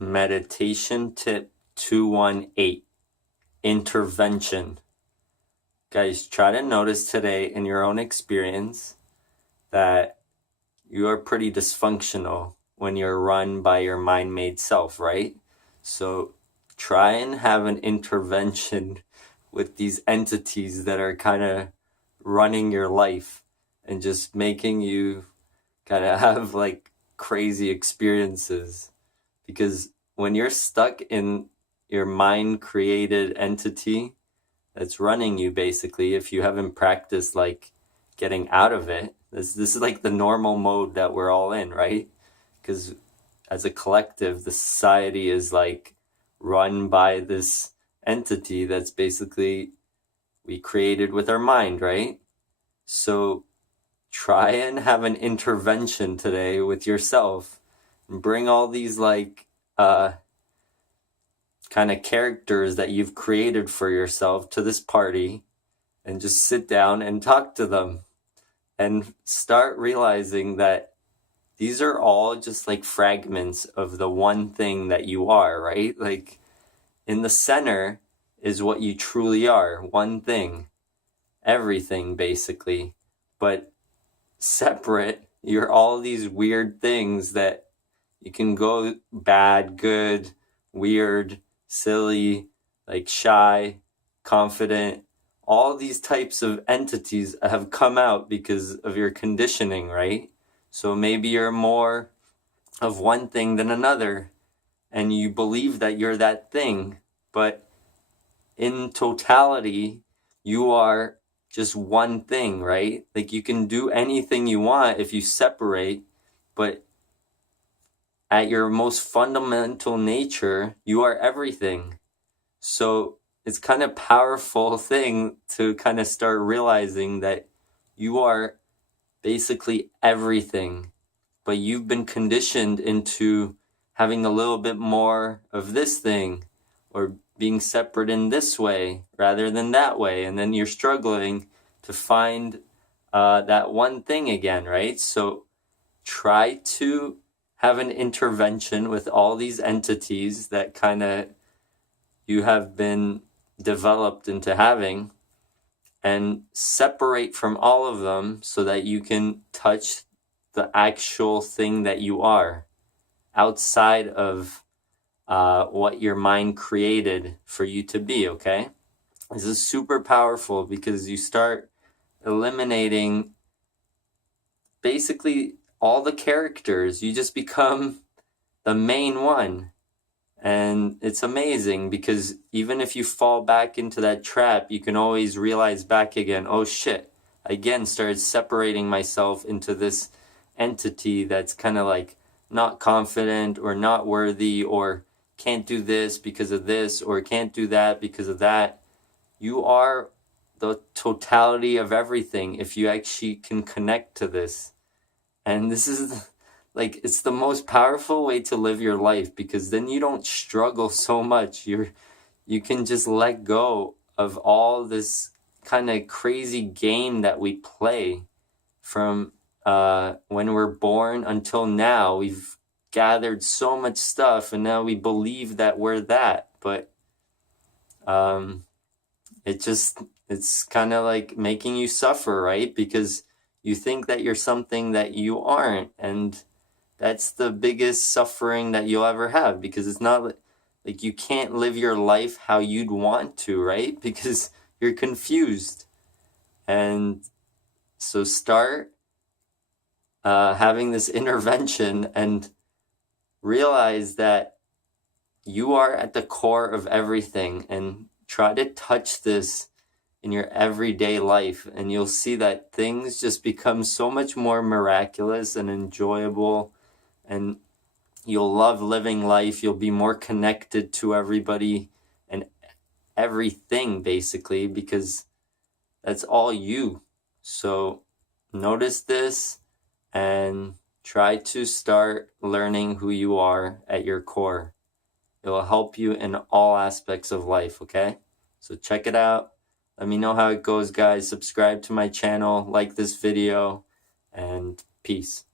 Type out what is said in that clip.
Meditation tip 218, intervention. Guys, try to notice today in your own experience that you are pretty dysfunctional when you're run by your mind-made self, right? So try and have an intervention with these entities that are kind of running your life and just making you kind of have like crazy experiences. Because when you're stuck in your mind created entity that's running you, basically, if you haven't practiced like getting out of it, this is like the normal mode that we're all in, right? Because as a collective, the society is like run by this entity that's basically we created with our mind, right? So try and have an intervention today with yourself and bring all these like kind of characters that you've created for yourself to this party and just sit down and talk to them and start realizing that these are all just like fragments of the one thing that you are, right? Like in the center is what you truly are, one thing, everything basically. But separate, you're all these weird things that you can go bad, good, weird, silly, like shy, confident. All these types of entities have come out because of your conditioning, right? So maybe you're more of one thing than another, and you believe that you're that thing, but in totality, you are just one thing, right? Like you can do anything you want if you separate, but at your most fundamental nature, you are everything. So it's kind of powerful thing to kind of start realizing that you are basically everything, but you've been conditioned into having a little bit more of this thing or being separate in this way rather than that way. And then you're struggling to find that one thing again, right? So try to have an intervention with all these entities that kind of you have been developed into having and separate from all of them so that you can touch the actual thing that you are outside of what your mind created for you to be, okay? This is super powerful because you start eliminating basically all the characters. You just become the main one. And it's amazing because even if you fall back into that trap, you can always realize back again, oh shit, I again started separating myself into this entity that's kind of like not confident or not worthy or can't do this because of this or can't do that because of that. You are the totality of everything if you actually can connect to this. And this is like it's the most powerful way to live your life because then you don't struggle so much. You can just let go of all this kind of crazy game that we play from when we're born until now. We've gathered so much stuff and now we believe that we're that, but it's kind of like making you suffer, right? Because you think that you're something that you aren't, and that's the biggest suffering that you'll ever have because it's not like you can't live your life how you'd want to, right? Because you're confused. And so start having this intervention and realize that you are at the core of everything and try to touch this in your everyday life and you'll see that things just become so much more miraculous and enjoyable and you'll love living life. You'll be more connected to everybody and everything basically because that's all you. So notice this and try to start learning who you are at your core. It will help you in all aspects of life, okay? So check it out. Let me know how it goes, guys. Subscribe to my channel, like this video, and peace.